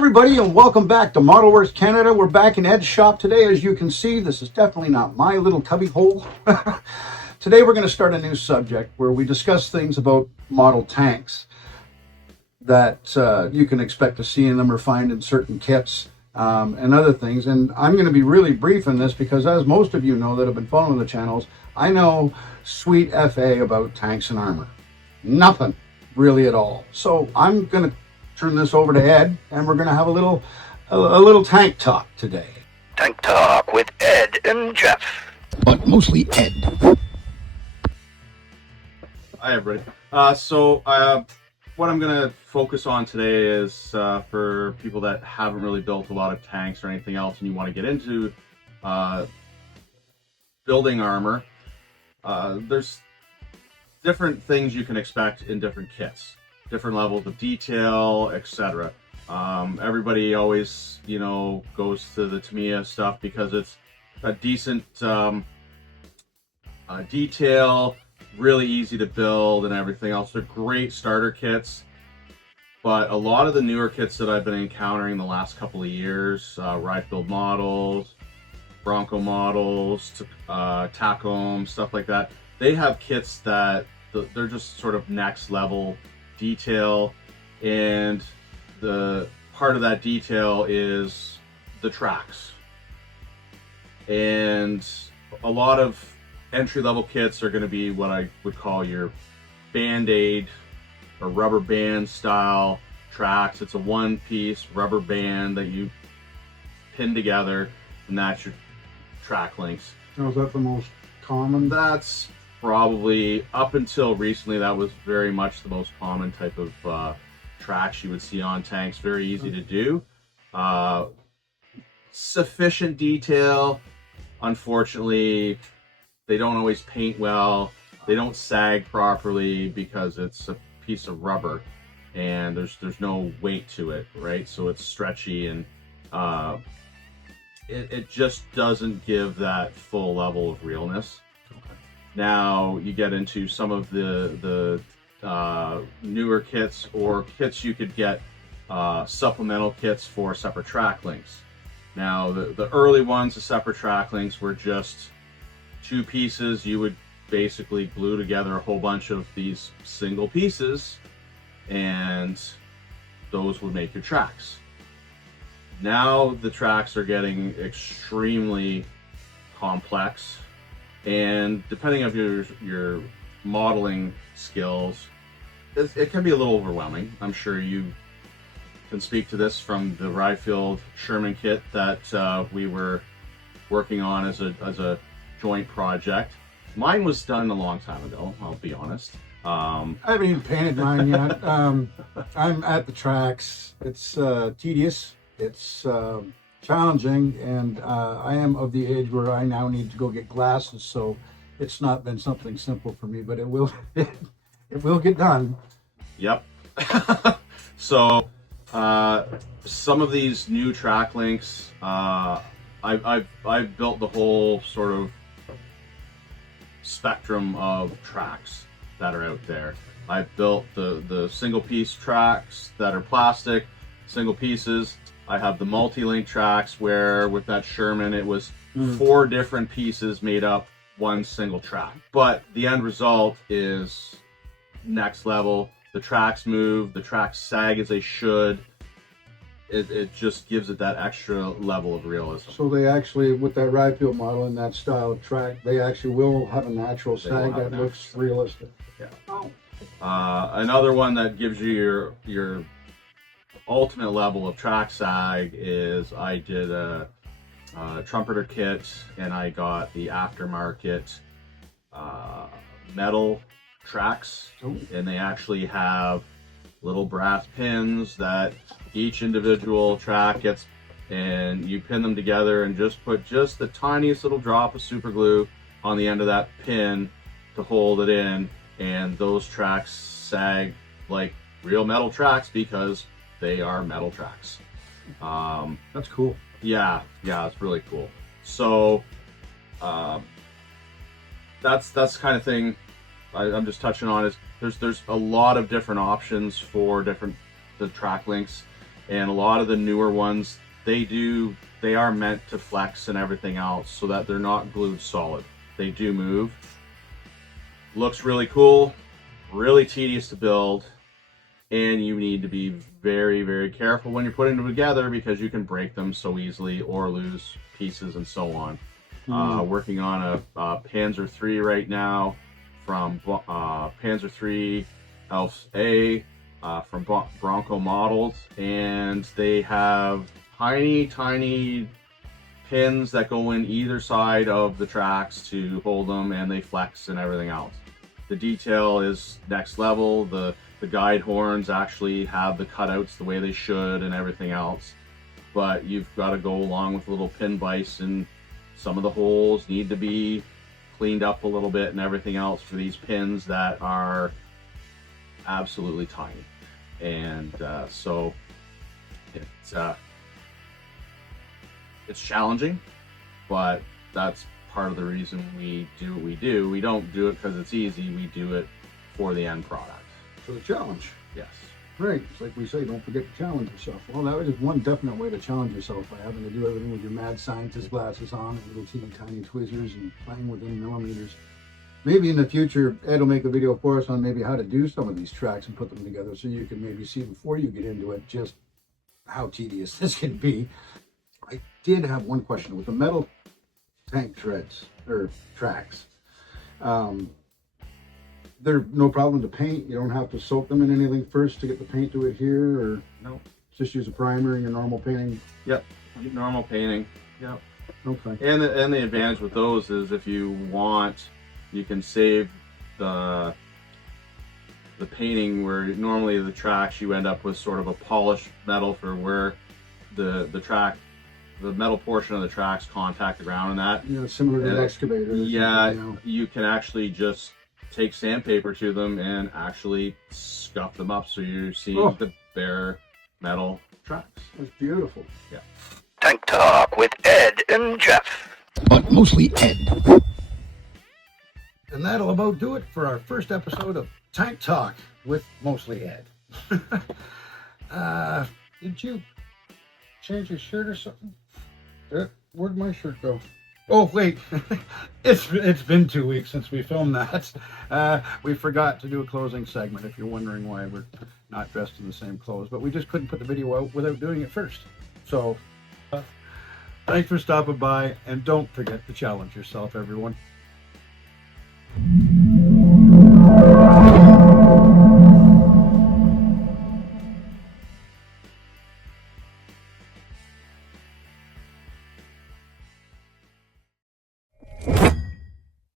everybody, and welcome back to Model Works Canada. We're back in Ed's shop today. As you can see, this is definitely not my little cubby hole. Today we're going to start a new subject where we discuss things about model tanks that you can expect to see in them or find in certain kits and other things. And I'm going to be really brief in this because, as most of you know that have been following the channels, I know sweet FA about tanks and armor. Nothing really at all. So I'm going to turn this over to Ed, and we're going to have a little tank talk today. Tank Talk with Ed and Jeff. But mostly Ed. Hi, everybody. What I'm going to focus on today is for people that haven't really built a lot of tanks or anything else and you want to get into building armor. There's different things you can expect in different kits, different levels of detail, etc. Everybody always, goes to the Tamiya stuff because it's a decent detail, really easy to build and everything else. They're great starter kits, but a lot of the newer kits that I've been encountering the last couple of years, Rye-filled models, Bronco models, Tacom, stuff like that, they have kits that they're just sort of next level detail, and the part of that detail is the tracks. And a lot of entry-level kits are going to be what I would call your Band-Aid or rubber band style tracks. It's a one-piece rubber band that you pin together, and that's your track links. Is that the most common? That's probably, up until recently, that was very much the most common type of tracks you would see on tanks. Very easy to do. Sufficient detail. Unfortunately, they don't always paint well. They don't sag properly because it's a piece of rubber and there's no weight to it, right? So it's stretchy, and it just doesn't give that full level of realness. Now you get into some of the newer kits, or kits you could get supplemental kits for separate track links. Now the early ones, the separate track links, were just two pieces. You would basically glue together a whole bunch of these single pieces, and those would make your tracks. Now the tracks are getting extremely complex, and depending on your modeling skills, it can be a little overwhelming. I'm sure you can speak to this from the Rye-filled Sherman kit that we were working on as a joint project. Mine was done a long time ago, I'll be honest. I haven't even painted mine yet. I'm at the tracks. It's tedious. It's challenging, and I am of the age where I now need to go get glasses, so it's not been something simple for me, but it will it will get done. Yep. So some of these new track links, I've built the whole sort of spectrum of tracks that are out there. I've built the single piece tracks that are plastic, single pieces. I have the multi-link tracks where with that Sherman it was 4 different pieces made up one single track. But the end result is next level. The tracks move, the tracks sag as they should. It just gives it that extra level of realism. So they actually, with that Rye-filled model and that style of track, they actually will have a natural sag that looks realistic. Yeah. Another one that gives you your ultimate level of track sag is I did a trumpeter kit, and I got the aftermarket metal tracks. Ooh. And they actually have little brass pins that each individual track gets, and you pin them together and just put just the tiniest little drop of super glue on the end of that pin to hold it in, and those tracks sag like real metal tracks because they are metal tracks. That's cool. Yeah, it's really cool. So that's the kind of thing I'm just touching on. Is there's a lot of different options for the track links. And a lot of the newer ones, they are meant to flex and everything else so that they're not glued solid. They do move. Looks really cool, really tedious to build, and you need to be very, very careful when you're putting them together because you can break them so easily or lose pieces and so on. Working on a Panzer III right now from Panzer III Elf A from Bronco Models, and they have tiny pins that go in either side of the tracks to hold them, and they flex and everything else. The detail is next level. The guide horns actually have the cutouts the way they should and everything else, but you've got to go along with little pin vise, and some of the holes need to be cleaned up a little bit and everything else for these pins that are absolutely tiny. And so it's challenging, but that's part of the reason we do what we do. We don't do it because it's easy. We do it for the end product. For the challenge. Yes. Right. It's like we say, don't forget to challenge yourself. Well, that is one definite way to challenge yourself, by having to do everything with your mad scientist glasses on and little teeny tiny tweezers and playing within millimeters. Maybe in the future, Ed will make a video for us on maybe how to do some of these tracks and put them together, so you can maybe see before you get into it just how tedious this can be. I did have one question with the metal tank treads or tracks. They're no problem to paint. You don't have to soak them in anything first to get the paint to adhere, or no, just use a primer in your normal painting. Yep, normal painting. Yep. Okay. And the advantage with those is if you want, you can save the painting where normally the tracks you end up with sort of a polished metal for where the metal portion of the tracks contact the ground and that. Yeah, similar to an excavator. Yeah, you can actually just take sandpaper to them and actually scuff them up so you're seeing the bare metal tracks. That's beautiful. Yeah. Tank Talk with Ed and Jeff. But mostly Ed. And that'll about do it for our first episode of Tank Talk with mostly Ed. Did you change your shirt or something? Where'd my shirt go? Oh, wait. It's been 2 weeks since we filmed that. We forgot to do a closing segment, if you're wondering why we're not dressed in the same clothes. But we just couldn't put the video out without doing it first. So, thanks for stopping by, and don't forget to challenge yourself, everyone.